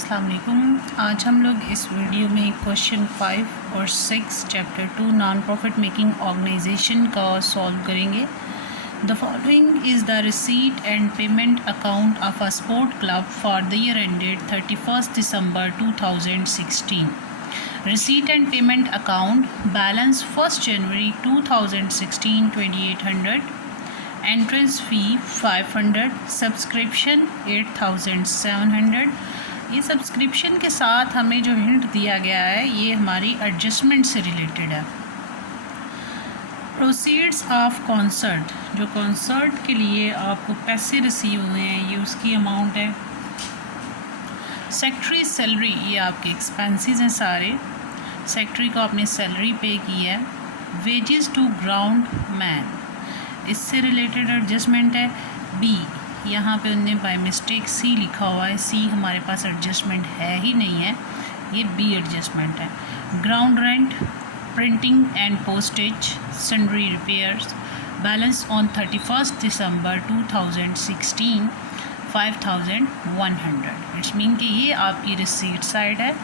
अस्सलाम वालेकुम। आज हम लोग इस वीडियो में क्वेश्चन 5 और 6 chapter 2 non profit making organisation का सॉल्व करेंगे। The following is the receipt and payment account of a sport club for the year ended 31 December 2016। Receipt and payment account balance 1 January 2016 2800, entrance fee 500, subscription 8700। ये subscription के साथ हमें जो hint दिया गया है ये हमारी एडजस्टमेंट से रिलेटेड है। प्रोसीड्स ऑफ कॉन्सर्ट, जो कॉन्सर्ट के लिए आपको पैसे रिसीव हुए हैं ये उसकी अमाउंट है। सेक्रेटरी सैलरी, ये आपके एक्सपेंसेस हैं सारे। सेक्रेटरी को आपने सैलरी पे की है। वेजेस टू ग्राउंड मैन, इससे रिलेटेड एडजस्टमेंट है। बी, यहाँ पे उनने बाय मिस्टेक सी लिखा हुआ है, सी हमारे पास एडजस्टमेंट है ही नहीं है, ये बी एडजस्टमेंट है। Ground rent, printing and postage, sundry repairs, balance on 31 December 2016 5100। It's mean कि ये आपकी रिसीट साइड है,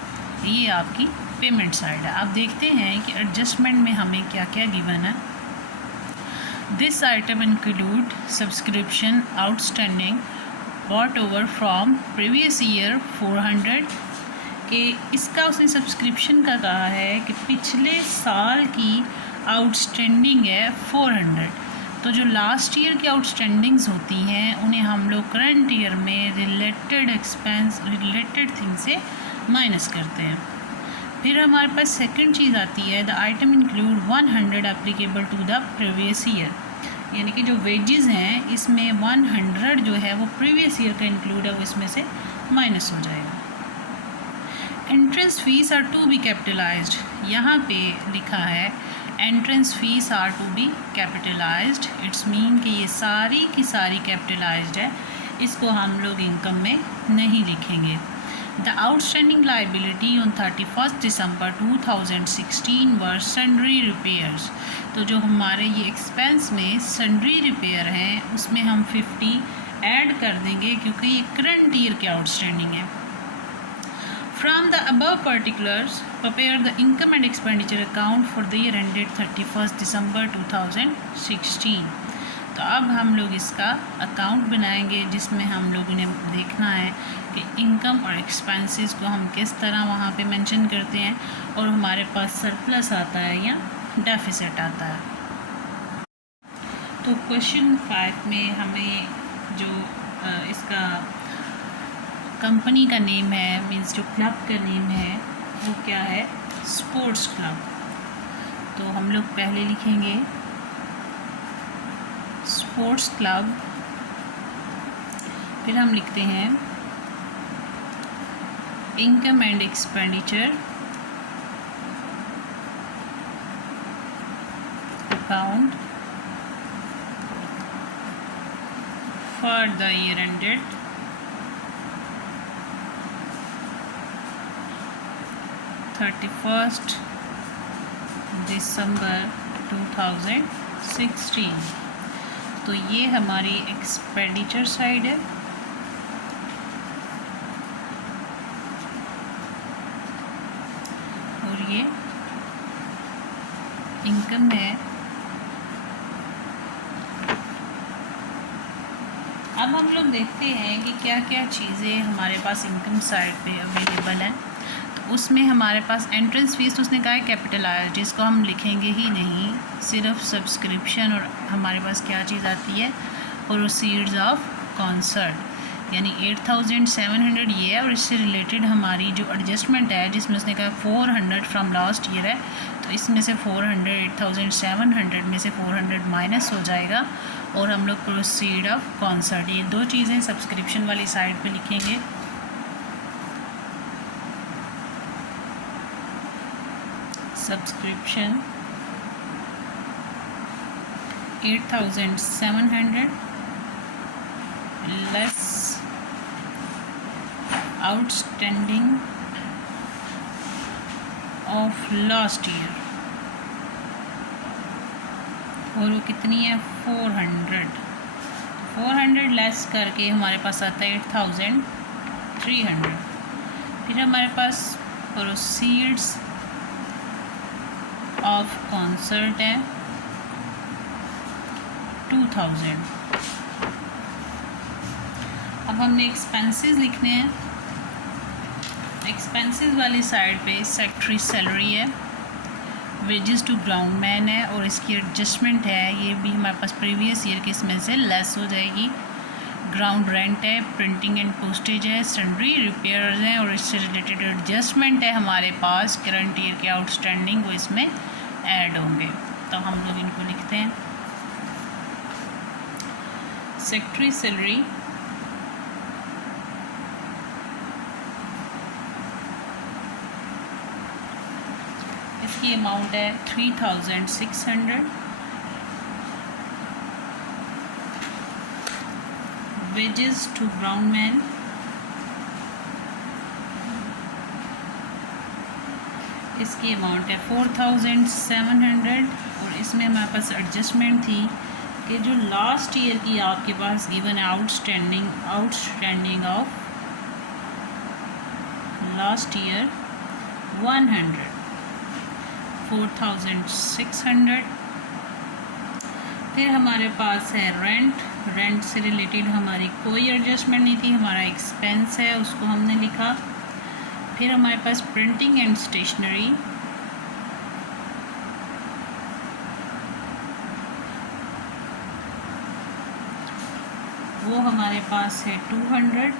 ये आपकी पेमेंट साइड है। आप देखते हैं कि एडजस्टमेंट में हमें क्या क्या गिवन है। This item include subscription outstanding bought over from previous year 400 के इसका उसने सब्सक्रिप्शन का कहा है कि पिछले साल की आउटस्टैंडिंग है 400। तो जो लास्ट ईयर की आउटस्टैंडिंग्स होती हैं उन्हें हम लोग करंट ईयर में रिलेटेड एक्सपेंस रिलेटेड थिंग से माइनस करते हैं। फिर हमारे पास सेकंड चीज़ आती है the item include 100 applicable to the previous year, यानी कि जो वेजेस हैं इसमें 100 जो है वो प्रीवियस ईयर का इंक्लूड है, वो इसमें से माइनस हो जाएगा। Entrance fees are to be capitalised, यहाँ पे लिखा है entrance fees are to be capitalised. It's mean कि ये सारी की सारी कैपिटलाइज्ड है, इसको हम लोग इनकम में नहीं लिखेंगे। The outstanding liability on 31 December 2016 were sundry repairs। तो जो हमारे ये एक्सपेंस में सन्ड्री रिपेयर हैं उसमें हम 50 ऐड कर देंगे क्योंकि ये करंट ईयर के आउटस्टैंडिंग है। From the above particulars, prepare the income and expenditure account for the year ended 31 December 2016। तो अब हम लोग इसका अकाउंट बनाएंगे जिसमें हम लोगों ने देखना है कि इनकम और एक्सपेंसेस को हम किस तरह वहाँ पे मेंशन करते हैं और हमारे पास सरप्लस आता है या डेफिसिट आता है। तो क्वेश्चन 5 में हमें जो इसका कंपनी का नेम है, मींस जो क्लब का नेम है वो क्या है, स्पोर्ट्स क्लब। तो हम लोग पहले लिखेंगे स्पोर्ट्स क्लब, फिर हम लिखते हैं income and expenditure account for the year ended 31 December 2016। तो ये हमारी एक्सपेंडिचर साइड है और ये इनकम है। अब हम लोग देखते हैं कि क्या क्या चीज़ें हमारे पास इनकम साइड पे अवेलेबल हैं। तो उसमें हमारे पास एंट्रेंस फीस, तो उसने कहा है कैपिटलाइज्ड, जिसको हम लिखेंगे ही नहीं, सिर्फ सब्सक्रिप्शन। और हमारे पास क्या चीज़ आती है, प्रोसीड्स ऑफ कॉन्सर्ट, यानी 8700 ये है। और इससे रिलेटेड हमारी जो एडजस्टमेंट है जिसमें उसने कहा 400 फ्रॉम लास्ट ईयर है, तो इसमें से 400 8700 में से 400 माइनस हो जाएगा और हम लोग प्रोसीड ऑफ कॉन्सर्ट, ये दो चीज़ें सब्सक्रिप्शन वाली साइड पे लिखेंगे। Subscription 8700 less outstanding of last year, और वो कितनी है 400 लेस करके हमारे पास आता है 8300। फिर हमारे पास प्रोसीड्स ऑफ कॉन्सर्ट है 2000। अब हमने एक्सपेंसेस लिखने हैं। एक्सपेंसेस वाली साइड पे सेक्रेटरी सैलरी है, वेजेस टू ग्राउंड मैन है और इसकी एडजस्टमेंट है, ये भी हमारे पास प्रीवियस ईयर के इसमें से लेस हो जाएगी। ग्राउंड रेंट है, प्रिंटिंग एंड पोस्टेज है, सन्ड्री रिपेयर्स हैं और इससे रिलेटेड एडजस्टमेंट है हमारे पास करंट ईयर के आउटस्टैंडिंग, वो इसमें ऐड होंगे। तो हम लोग इनको लिखते हैं। सेक्रेटरी सैलरी इसकी अमाउंट है 3600। वेजेस टू ग्राउंड मैन इसकी अमाउंट है 4700 और इसमें हमारे पास एडजस्टमेंट थी कि जो लास्ट ईयर की आपके पास गिवन है आउटस्टैंडिंग ऑफ लास्ट ईयर 100 4600। फिर हमारे पास है रेंट से रिलेटेड हमारी कोई एडजस्टमेंट नहीं थी, हमारा एक्सपेंस है उसको हमने लिखा। फिर हमारे पास प्रिंटिंग एंड स्टेशनरी वो हमारे पास है 200।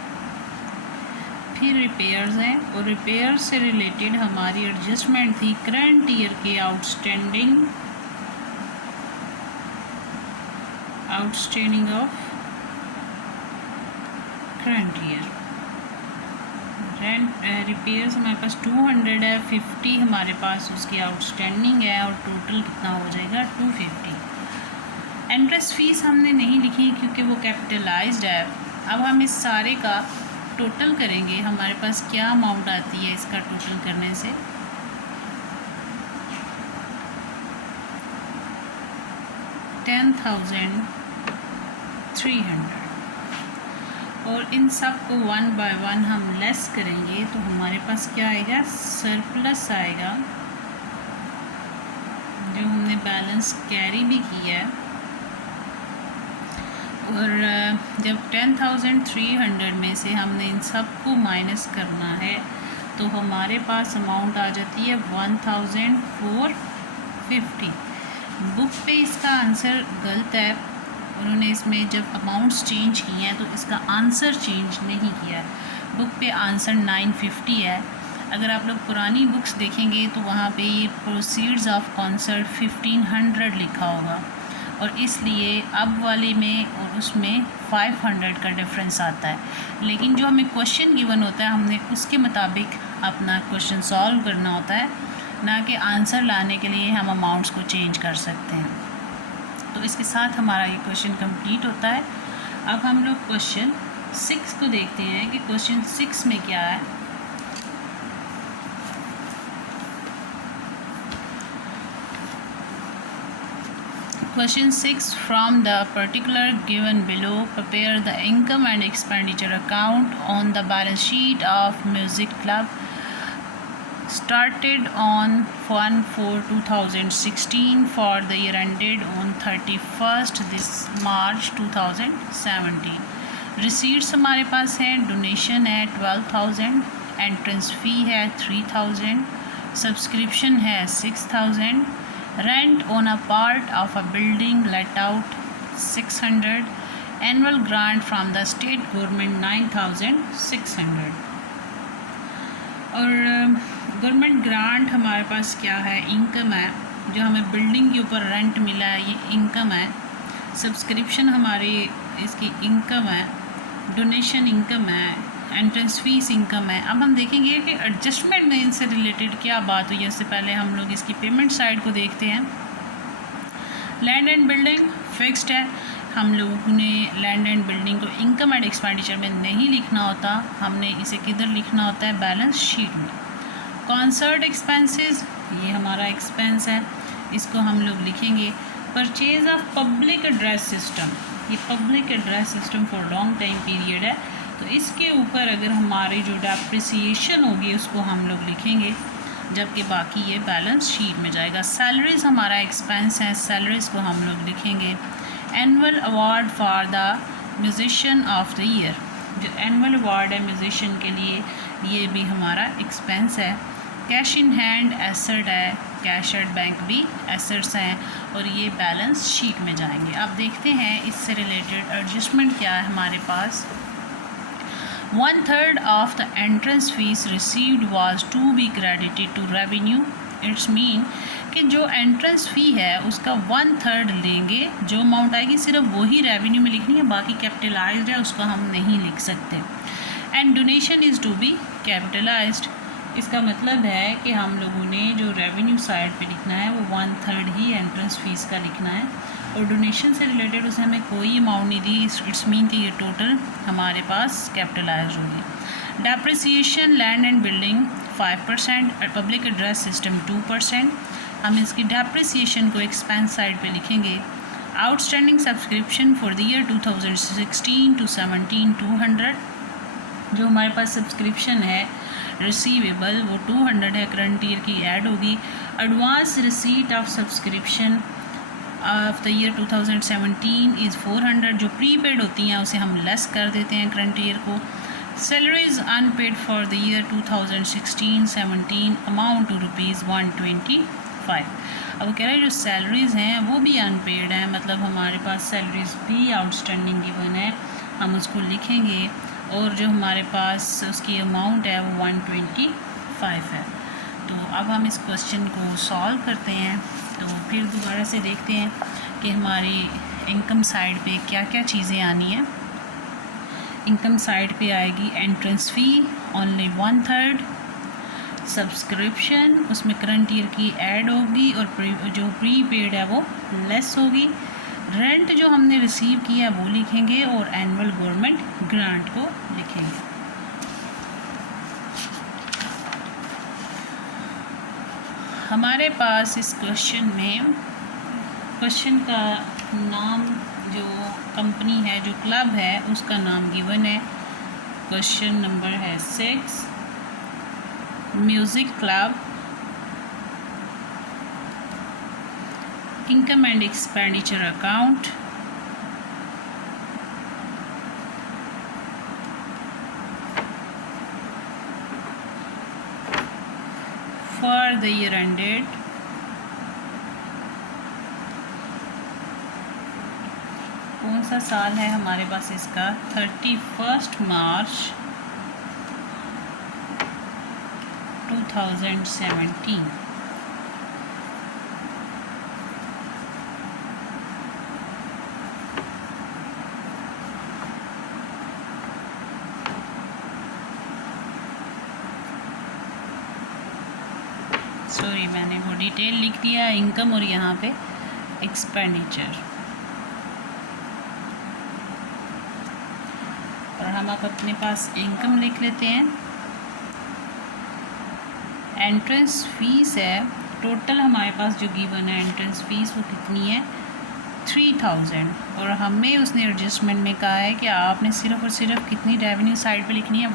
फिर रिपेयर्स हैं और रिपेयर से रिलेटेड हमारी एडजस्टमेंट थी करंट ईयर के outstanding of current year. Rent repairs हमारे पास 200 है, 50 हमारे पास उसकी आउटस्टैंडिंग है और टोटल कितना हो जाएगा 250। इंटरेस्ट फीस हमने नहीं लिखी क्योंकि वो कैपिटलाइज्ड है। अब हम इस सारे का टोटल करेंगे, हमारे पास क्या अमाउंट आती है इसका टोटल करने से। $10,300 और इन सब को 1 बाय 1 हम लेस करेंगे तो हमारे पास क्या आएगा, सरप्लस आएगा, जो हमने बैलेंस कैरी भी किया है। और जब 10,300 में से हमने इन सब को माइनस करना है तो हमारे पास अमाउंट आ जाती है 1,450। बुक पे इसका आंसर गलत है, उन्होंने इसमें जब अमाउंट्स चेंज किए हैं तो इसका आंसर चेंज नहीं किया है। बुक पे आंसर 950 है। अगर आप लोग पुरानी बुक्स देखेंगे तो वहाँ पे ये प्रोसीड्स ऑफ कॉन्सर्ट 1500 लिखा होगा और इसलिए अब वाले में और उसमें 500 का डिफरेंस आता है। लेकिन जो हमें क्वेश्चन गिवन होता है हमने उसके मुताबिक अपना क्वेश्चन सॉल्व करना होता है, ना कि आंसर लाने के लिए हम अमाउंट्स को चेंज कर सकते हैं। तो इसके साथ हमारा ये क्वेश्चन कंप्लीट होता है। अब हम लोग क्वेश्चन 6 को देखते हैं कि क्वेश्चन 6 में क्या है। Question 6. From the particular given below, prepare the income and expenditure account on the balance sheet of music club started on 1/4/2016 for the year ended on 31st this March 2017. Receipts हमारे पास है, donation है 12,000, entrance फ़ी है 3,000, subscription है 6,000, rent on a part of a building let out 600, annual grant from the state government 9,600। और government grant हमारे पास क्या है, income है, जो हमें बिल्डिंग के ऊपर रेंट मिला है ये इनकम है। सब्सक्रिप्शन हमारी इसकी इनकम है, डोनेशन इनकम है, एंट्रेंस फीस इनकम है। अब हम देखेंगे कि एडजस्टमेंट में इनसे रिलेटेड क्या बात हुई है। इससे पहले हम लोग इसकी पेमेंट साइड को देखते हैं। लैंड एंड बिल्डिंग फिक्स्ड है, हम लोगों ने लैंड एंड बिल्डिंग को इनकम एंड एक्सपेंडिचर में नहीं लिखना होता, हमने इसे किधर लिखना होता है, बैलेंस शीट में। कॉन्सर्ट एक्सपेंसेस ये हमारा एक्सपेंस है, इसको हम लोग लिखेंगे। Purchase of public address system, ये public address system for long time period है, तो इसके ऊपर अगर हमारी जो डेप्रिसिएशन होगी उसको हम लोग लिखेंगे, जबकि बाकी ये बैलेंस शीट में जाएगा। सैलरीज हमारा एक्सपेंस है, सैलरीज को हम लोग लिखेंगे। Annual award for the musician of the year, जो एनुअल अवार्ड है म्यूजिशियन के लिए, ये भी हमारा एक्सपेंस है। कैश इन हैंड एसेट है, कैश एट बैंक भी एसेट्स हैं और ये बैलेंस शीट में जाएंगे। अब देखते हैं इससे रिलेटेड एडजस्टमेंट क्या है हमारे पास। 1/3 of the entrance fees received was to be credited to revenue. It's mean कि जो एंट्रेंस फ़ी है उसका 1/3 लेंगे, जो अमाउंट आएगी सिर्फ वही रेवेन्यू में लिखनी है, बाकी कैपिटलाइज्ड है उसको हम नहीं लिख सकते। And donation is to be capitalised, इसका मतलब है कि हम लोगों ने जो रेवेन्यू साइड पे लिखना है वो 1/3 ही एंट्रेंस फीस का लिखना है, और डोनेशन से रिलेटेड उसे हमें कोई अमाउंट नहीं दी। इट्स मीन कि ये टोटल हमारे पास कैपिटलाइज होगी। Depreciation land and building 5%, public address system 2%। हम इसकी डेप्रिसिएशन को एक्सपेंस साइड पे लिखेंगे। Outstanding subscription for the year 2016 to 17 200, जो हमारे पास सब्सक्रिप्शन है रिसीवेबल वो 200 है, करंट ईयर की ऐड होगी। Advance receipt of subscription of the year 2017 is 400, जो प्रीपेड होती हैं उसे हम लेस कर देते हैं करंट ईयर को। Salaries unpaid for the year 2016-17 amount to ₹125। अब कह रहे हैं जो सैलरीज़ हैं वो भी अनपेड हैं, मतलब हमारे पास सैलरीज भी आउटस्टैंडिंग गिवन है, हम उसको लिखेंगे, और जो हमारे पास उसकी अमाउंट है वो 125 है। तो अब हम इस क्वेश्चन को सॉल्व करते हैं। तो फिर दोबारा से देखते हैं कि हमारी इनकम साइड पे क्या क्या चीज़ें आनी हैं। इनकम साइड पे आएगी एंट्रेंस फ़ी ओनली 1/3, सब्सक्रिप्शन उसमें करंट ईयर की ऐड होगी और जो प्रीपेड है वो लेस होगी। रेंट जो हमने रिसीव किया वो लिखेंगे और एनुअल गवर्नमेंट ग्रांट को लिखेंगे। हमारे पास इस क्वेश्चन में क्वेश्चन का नाम, जो कंपनी है, जो क्लब है, उसका नाम गिवन है। क्वेश्चन नंबर है 6, music club. Income and expenditure account, for the year ended, कौन सा साल है हमारे पास इसका, 31 मार्च 2017। सॉरी मैंने वो डिटेल लिख दिया, इनकम और यहाँ पे एक्सपेंडिचर। और हम अब अपने पास इनकम लिख लेते हैं। एंट्रेंस फीस है, टोटल हमारे पास जो गिवन है एंट्रेंस फीस वो कितनी है, 3000, और हमें उसने एडजस्टमेंट में कहा है कि आपने सिर्फ और सिर्फ कितनी रेवेन्यू साइड पे लिखनी है,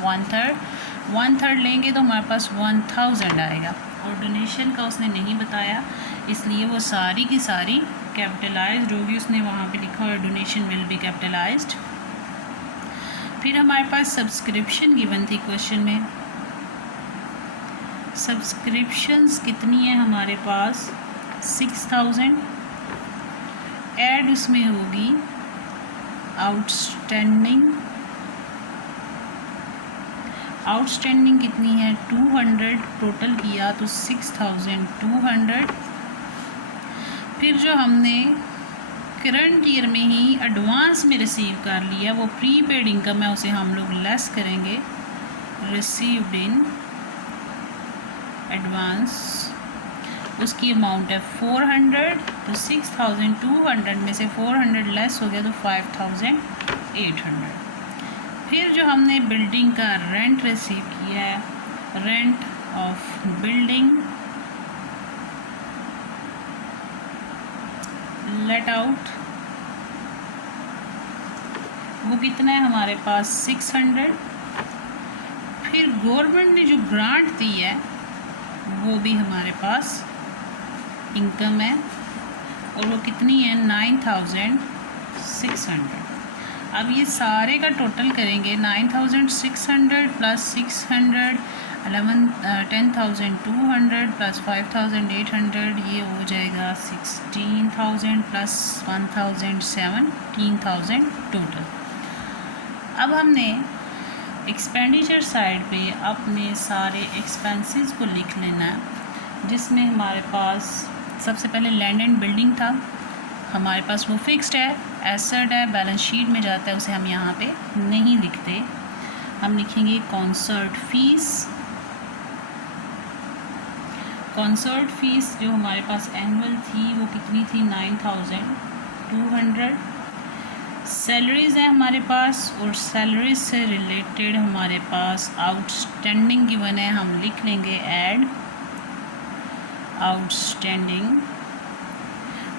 1/3 लेंगे तो हमारे पास 1000 आएगा, और डोनेशन का उसने नहीं बताया, इसलिए वो सारी की सारी कैपिटलाइज्ड होगी। उसने वहाँ पे लिखा है डोनेशन विल बी कैपिटलाइज्ड। फिर हमारे पास सब्सक्रिप्शन गिवन थी क्वेश्चन में। सब्सक्रिप्शंस कितनी है हमारे पास, 6000। ऐड उसमें होगी आउटस्टैंडिंग कितनी है, 200, टोटल किया तो 6200। फिर जो हमने करंट ईयर में ही एडवांस में रिसीव कर लिया वो प्रीपेड इनकम है, उसे हम लोग लेस करेंगे, रिसीव्ड इन एडवांस, उसकी अमाउंट है 400, तो 6200 में से 400 लेस हो गया तो 5800। फिर जो हमने बिल्डिंग का रेंट रिसीव किया है, rent of building let out वो कितना है हमारे पास 600। फिर गवर्नमेंट ने जो ग्रांट दी है वो भी हमारे पास इनकम है और वो कितनी है 9600। अब ये सारे का टोटल करेंगे 9600 प्लस 600 10,200 प्लस 5,800 ये हो जाएगा 16,000 प्लस 1,000 17,000 टोटल। अब हमने एक्सपेंडिचर साइड पे अपने सारे एक्सपेंसेस को लिख लेना है, जिसमें हमारे पास सबसे पहले लैंड एंड बिल्डिंग था, हमारे पास वो फिक्स्ड है, एसेट है, बैलेंस शीट में जाता है, उसे हम यहाँ पे नहीं लिखते। हम लिखेंगे कॉन्सर्ट फीस। कॉन्सर्ट फीस जो हमारे पास एनुअल थी वो कितनी थी 9,200। सैलरीज़ है हमारे पास और सैलरीज से रिलेटेड हमारे पास आउटस्टैंडिंग गिवन है, हम लिख लेंगे ऐड आउटस्टैंडिंग।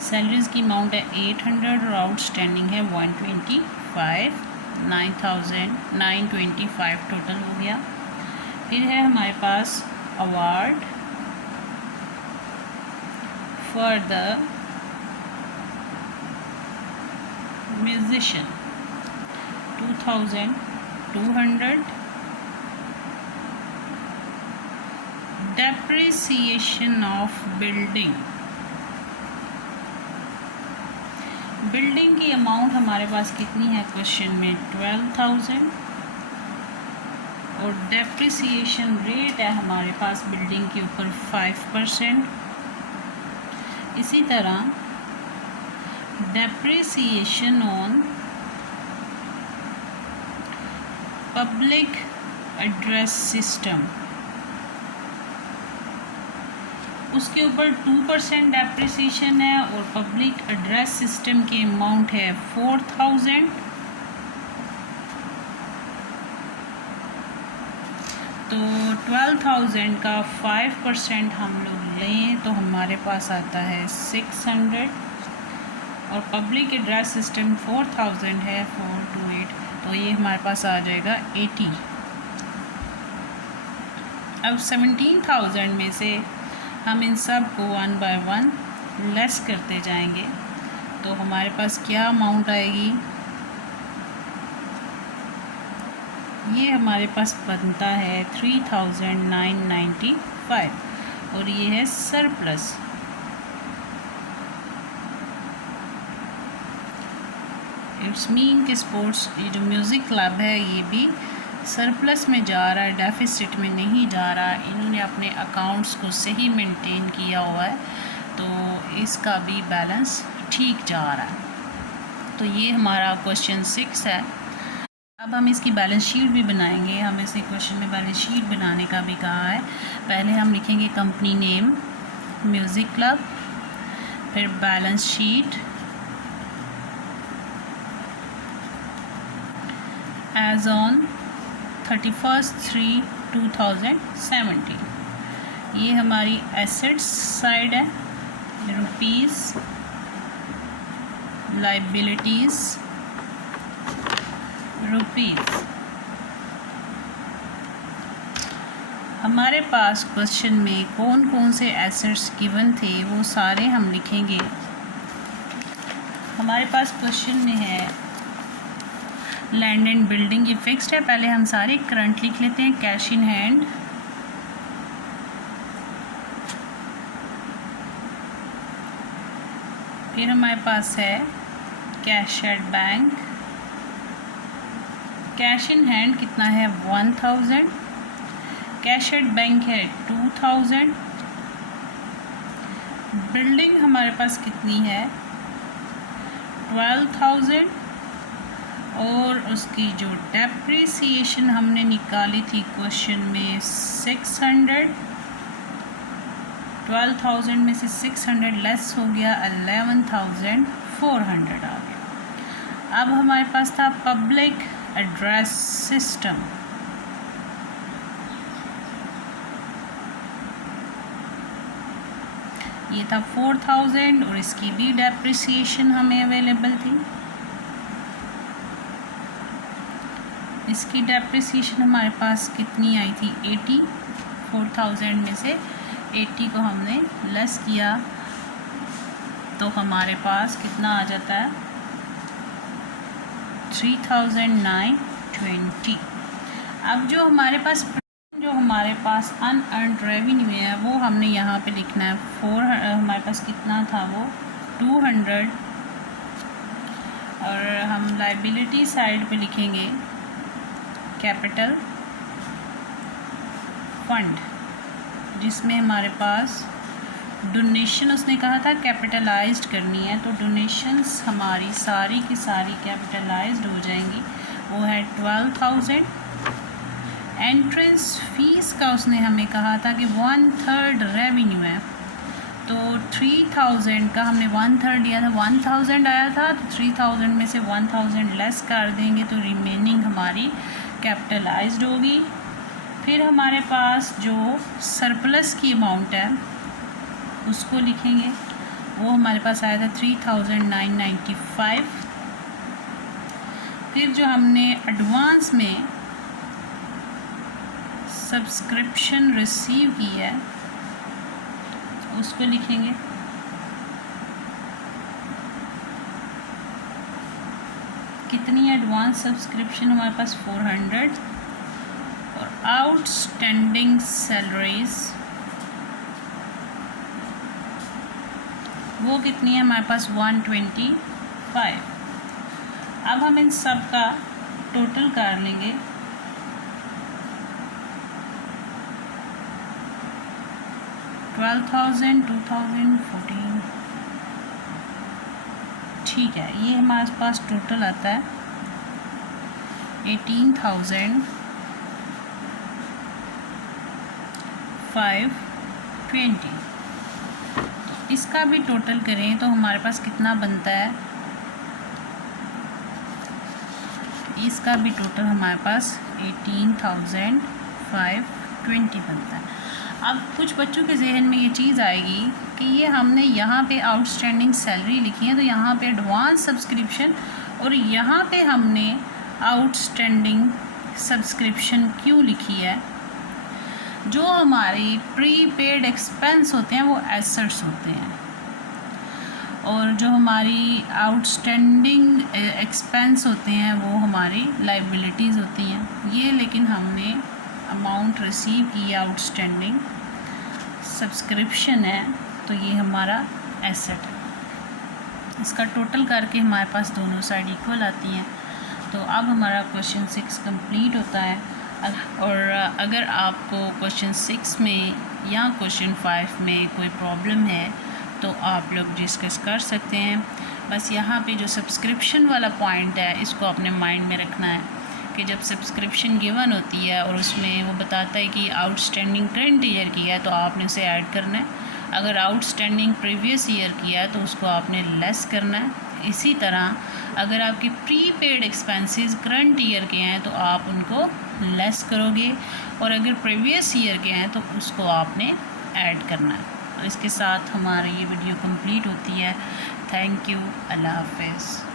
सैलरीज़ की अमाउंट है 800 और आउटस्टैंडिंग है 125। 9,925 टोटल हो गया। फिर है हमारे पास award for the musician 2,200। Depreciation of building, building की अमाउंट हमारे पास कितनी है क्वेश्चन में 12,000 और डेप्रिसिएशन रेट है हमारे पास बिल्डिंग के ऊपर 5%। इसी तरह depreciation on public address system, उसके ऊपर 2% डेप्रिसिएशन है और पब्लिक एड्रेस सिस्टम की अमाउंट है 4,000। तो 12,000 का 5% हम लोग लें तो हमारे पास आता है 600 और पब्लिक एड्रेस सिस्टम 4,000 है 428, तो ये हमारे पास आ जाएगा 80। अब 17,000 में से हम इन सब को 1 बाय 1 लेस करते जाएंगे तो हमारे पास क्या अमाउंट आएगी, ये हमारे पास बनता है 3,995 और ये है सरप्लस। इट्स मीन कि स्पोर्ट्स ये जो म्यूज़िक क्लब है ये भी सरप्लस में जा रहा है, डेफिसिट में नहीं जा रहा है। इन्होंने अपने अकाउंट्स को सही मेंटेन किया हुआ है तो इसका भी बैलेंस ठीक जा रहा है। तो ये हमारा क्वेश्चन 6 है। अब हम इसकी बैलेंस शीट भी बनाएंगे। हम इसे क्वेश्चन में बैलेंस शीट बनाने का भी कहा है। पहले हम लिखेंगे कंपनी नेम म्यूज़िक क्लब, फिर बैलेंस शीट, एज ऑन 31/3/2017। ये हमारी एसेट्स साइड है, रुपीज़, लाइबिलिटीज़ रुपीज़। हमारे पास क्वेश्चन में कौन कौन से एसेट्स गिवन थे वो सारे हम लिखेंगे। हमारे पास क्वेश्चन में है लैंड एंड बिल्डिंग, ये फिक्स्ड है। पहले हम सारे करंट लिख लेते हैं। कैश इन हैंड, फिर हमारे पास है cash at bank. Cash in hand कितना है 1,000, कैश एट बैंक है 2,000। बिल्डिंग हमारे पास कितनी है 12,000 और उसकी जो डेप्रिसिएशन हमने निकाली थी क्वेश्चन में 600। 12,000 में से 600 लेस हो गया 11,400 आ गया। अब हमारे पास था पब्लिक एड्रेस सिस्टम, ये था 4,000 और इसकी भी डेप्रिसिएशन हमें अवेलेबल थी। इसकी डेप्रिसिएशन हमारे पास कितनी आई थी 84,000 में से 80 को हमने लेस किया तो हमारे पास कितना आ जाता है 3,920। अब जो हमारे पास अनअर्न्ड रेवेन्यू है वो हमने यहाँ पे लिखना है हमारे पास कितना था वो 200 और हम लाइबिलिटी साइड पे लिखेंगे कैपिटल फंड जिसमें हमारे पास डोनेशन उसने कहा था कैपिटलाइज्ड करनी है तो डोनेशंस हमारी सारी की सारी कैपिटलाइज्ड हो जाएंगी। वो है 12,000। एंट्रेंस फीस का उसने हमें कहा था कि 1/3 रेवेन्यू है तो 3,000 का हमने 1/3 लिया था 1,000 आया था तो 3,000 में से 1,000 लेस कर देंगे तो रिमेनिंग हमारी कैपिटलाइज्ड होगी। फिर हमारे पास जो सरप्लस की अमाउंट है उसको लिखेंगे वो हमारे पास आया था 3,995। फिर जो हमने एडवांस में सब्सक्रिप्शन रिसीव की है उसको लिखेंगे कितनी एडवांस सब्सक्रिप्शन हमारे पास 400 और आउटस्टैंडिंग सैलरीज वो कितनी है हमारे पास 125। अब हम इन सब का टोटल कर लेंगे $12,000 2,014 ठीक है। ये हमारे पास टोटल आता है 18,520। इसका भी टोटल करें तो हमारे पास कितना बनता है इसका भी टोटल हमारे पास 18,520 बनता है। अब कुछ बच्चों के जहन में ये चीज़ आएगी कि ये हमने यहाँ पे आउटस्टैंडिंग सैलरी लिखी है तो यहाँ पे एडवांस सब्सक्रिप्शन और यहाँ पे हमने आउटस्टैंडिंग सब्सक्रिप्शन क्यों लिखी है। जो हमारी प्रीपेड एक्सपेंस होते हैं वो एसेट्स होते हैं और जो हमारी आउटस्टैंडिंग एक्सपेंस होते हैं वो हमारी लाइबिलिटीज़ होती हैं। ये लेकिन हमने अमाउंट रिसीव की आउटस्टैंडिंग सब्सक्रिप्शन है तो ये हमारा एसेट है। इसका टोटल करके हमारे पास दोनों साइड इक्वल आती हैं। तो अब हमारा क्वेश्चन 6 कंप्लीट होता है। और अगर आपको क्वेश्चन 6 में या क्वेश्चन 5 में कोई प्रॉब्लम है तो आप लोग डिस्कस कर सकते हैं। बस यहाँ पे जो सब्सक्रिप्शन वाला पॉइंट है इसको अपने माइंड में रखना है कि जब सब्सक्रिप्शन गिवन होती है और उसमें वो बताता है कि आउटस्टैंडिंग करंट ईयर की है तो आपने उसे ऐड करना है। अगर आउटस्टैंडिंग प्रीवियस ईयर की है तो उसको आपने लेस करना है। इसी तरह अगर आपके प्रीपेड एक्सपेंसेस करंट ईयर के हैं तो आप उनको लेस करोगे और अगर प्रीवियस ईयर के हैं तो उसको आपने ऐड करना है। और इसके साथ हमारी ये वीडियो कंप्लीट होती है। Thank you. अल्लाह हाफ़िज़।